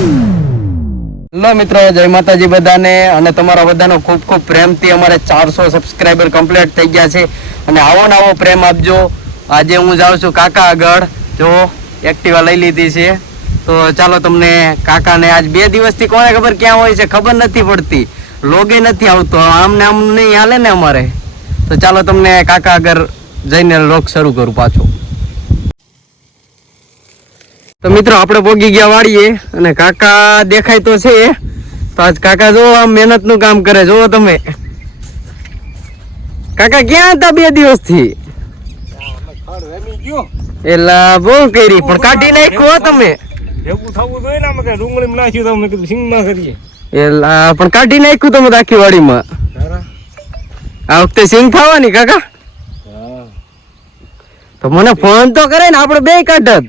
Hello મિત્રો, જય માતાજી બધાને અને તમારા બધાનો ખૂબ ખૂબ પ્રેમથી અમારે 400 સબસ્ક્રાઇબર કમ્પ્લીટ થઈ ગયા છે અને આવો ને આવો પ્રેમ આપજો. આજે હું જાઉં છું કાકા આગળ, જો એક્ટિવા લઈ લીધી છે. તો ચાલો તમને કાકાને આજ 2 દિવસથી કોને ખબર ક્યાં હોય છે ખબર નથી પડતી, લોગે નથી આવતો, આમને આમ નહીં હાલે ને અમારે. તો ચાલો તમને કાકા આગળ જઈને લોક શરૂ કરું પાછો. તો મિત્રો આપણે પોગી ગયા વાડીએ અને કાકા દેખાય તો છે. તો આજ કાકા જો આમ મહેનત નું કામ કરે, જો તમે. કાકા ક્યાં હતા 2 દિવસથી? એલા બહુ કરી પણ કાઢી નાખ્યો તમે. એવું થવું જોઈએ ને, અમે કે ડુંગળી નાખ્યું તો અમે કીધું સિંગમાં કરીએ. એલા પણ કાઢી નાખ્યું તમે આખી વાડીમાં. આ વખતે સિંગ ખાવાની કાકા? તો મને ફોન તો કરે ને, આપણે બે કાઢત.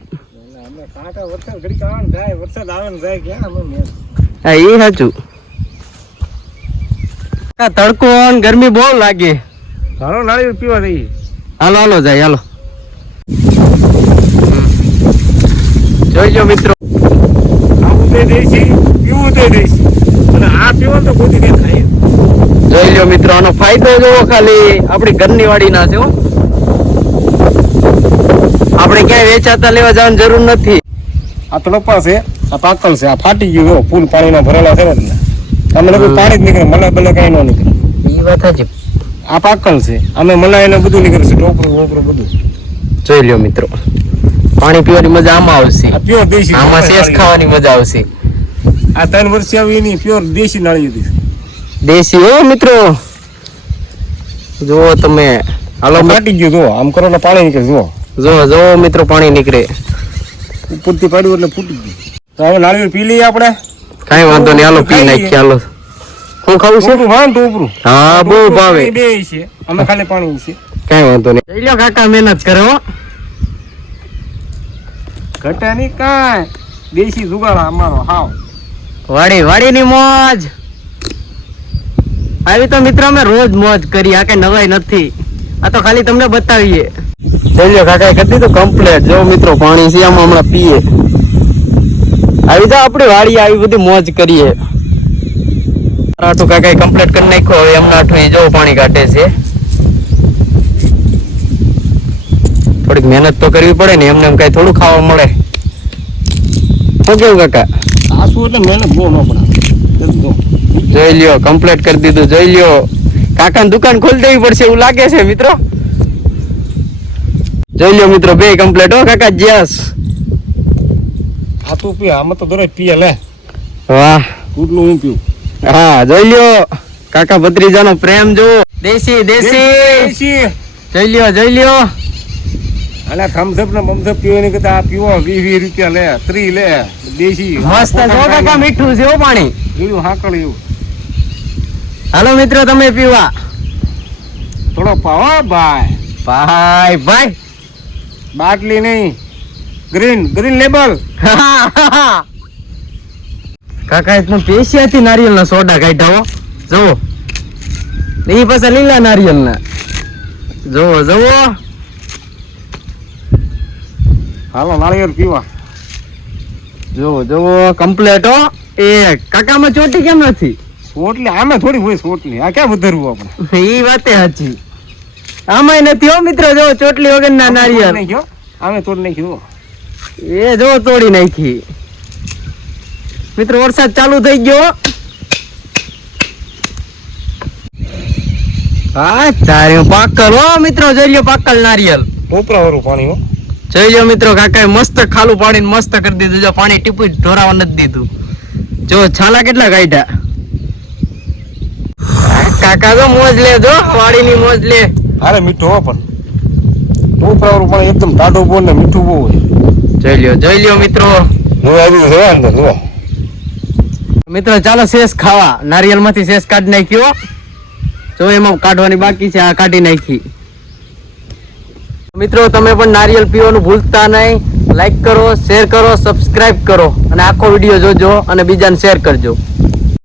હા એ સાચું. તડકો ગરમી બહુ લાગે. હાલો નાળિયેર પીવા જઈએ. હાલો હાલો જાય હાલો. જોઈજો મિત્રો, આવું તે દેશી પીવું તે દેશી અને આ પીવાનું તો કોઈ કઈ ખાય. જોઈ લો મિત્રો, આનો ફાયદો જોવો ખાલી આપણી ઘરની વાડી ના છે હો. આપણે ક્યાંય વેચાતા લેવા જવાની જરૂર નથી. આ તળપા છે, આ પાકલ છે, આ ફાટી ગયું ફૂલ પાણીમાં ભરેલા છે ને તમે લોકો પાણી જ નીકળે, મલાઈ બલે કઈ ન નીકળે. એ વાત સાચી. આ પાકલ છે, અમે મલાઈ ને બધું નીકળે છે, ટોપરું વોપરું બધું. જોઈ લ્યો મિત્રો, પાણી પીવાની મજા આમાં આવશે. આ પ્યોર દેશી, આમાં શેષ ખાવાની મજા આવશે. આ 3 વર્ષ આવી એની પ્યોર દેશી નાળિયેર દેશી હો મિત્રો. જુઓ તમે, હાલો ફાટી ગયું જો, આમ કરો પાણી નીકળે. જો જો મિત્રો, પાણી નીકળે. ઉપરથી પાડ્યું એટલે ફૂટી ગયું. તો હવે નાળિયેર પી લઈએ આપણે. કઈ વાંધો નહીં, હાલો પી નાખીએ. હાલો શું ખાવું છે? ટોપરું. હા બહુ ભાવે. બે છે, અમે ખાલી પાણી છે. કઈ વાંધો નહીં. જઈ લો કાકા, મહેનત કરે હો. ઘટે નહીં કાંઈ, દેશી જુગાડા અમારો હાવ. વાડી ની મોજ આવી તો મિત્રો અમે રોજ મોજ કરી. આ કઈ નવાઈ નથી, આ તો ખાલી તમને બતાવીએ. જોઈ લો કાકા કરી દીધું કમ્પ્લેટ. જો મિત્રો પાણી છે આમાં, હમણાં પીએ. આવી તો આપણી વાડી આવી બધી મોજ કરીએ. આટલું કાકા કમ્પ્લેટ કરી નાખ્યો. હવે એમના આઠું જો પાણી કાઢે છે. થોડીક મહેનત તો કરવી પડે ને, એમને એમ કઈ થોડું ખાવા મળે. શું કેવું કાકા? સાસુ એટલે મહેનત બહુ ન પડે. જોઈ લ્યો કમ્પ્લીટ કરી દીધું. જોઈ લ્યો કાકા દુકાન ખોલી દેવી પડશે એવું લાગે છે મિત્રો. જોઈ લ્યો મિત્રો, 2 કમ્પ્લીટ હો કાકા. જસ આ તું પી, આમાં તો દરેક પીએ લે. વાહ, કેટલું હું પીવું. હા જોઈ લ્યો કાકા ભત્રીજાનો પ્રેમ જો. દેશી દેશી. જોઈ લ્યો. અને થમ્સઅપ ને બમસઅપ પીવાની કરતા આ પીવો 20 રૂપિયા લે, 30 લે. દેશી મસ્ત જો કાકા, મીઠું છે હો પાણી. જોયું હાકળ એવું. હાલો મિત્રો તમે પીવા. થોડો પાવો ભાઈ. ભાઈ બાટલી નહીં, ગ્રીન લેબલ. કાકા એટલું પેશિયાથી નારિયેળના સોડા કાઢ્યા હો. જુઓ એ પાછા લીલા નારિયેળના. જુઓ હાલો નાળિયેર પીવા. જુઓ કમ્પ્લેટ હો. એ કાકામાં ચોટી કેમ નથી? સોટલી આમે થોડી હોય સોટલી, આ ક્યાં વધારવું આપણે? એ વાતે સાચી, આમાંય નથી હો મિત્રો. જો ચોટલી વગર ના નારિયેળ આમે તોડી નાખ્યું. એ જો તોડી નાખી મિત્રો. વરસાદ ચાલુ થઈ ગયો. હા તારે પાકલ હો મિત્રો. જોઈ લ્યો પાકલ નારિયેળ. ઉપરા વાળું પાણી હો. જોઈ લ્યો મિત્રો, કાકાએ મસ્ત ખાલું પાડીને મસ્ત કરી દીધું. જો પાણી ટીપું ઢોરાવા નથી દીધું. જો છાલા કેટલા કાઢ્યા. કાકા તો મોજ લે, જો વાડીની મોજ લે. અરે મીઠું હો, પણ ઉપરા વાળું પાણી એકદમ ટાઢું બોલ ને મીઠું બહુ હોય. જોઈ લ્યો મિત્રો. મિત્રો ચાલો શેષ ખાવા. નારિયેળ માંથી શેષ કાઢી નાખ્યો. જો એમાં કાઢવાની બાકી છે, આ કાઢી નાખી. મિત્રો તમે પણ નારિયેળ પીવાનું ભૂલતા નહીં. લાઈક કરો, શેર કરો, સબસ્ક્રાઇબ કરો અને આખો વિડીયો જોજો અને બીજાને શેર કરજો.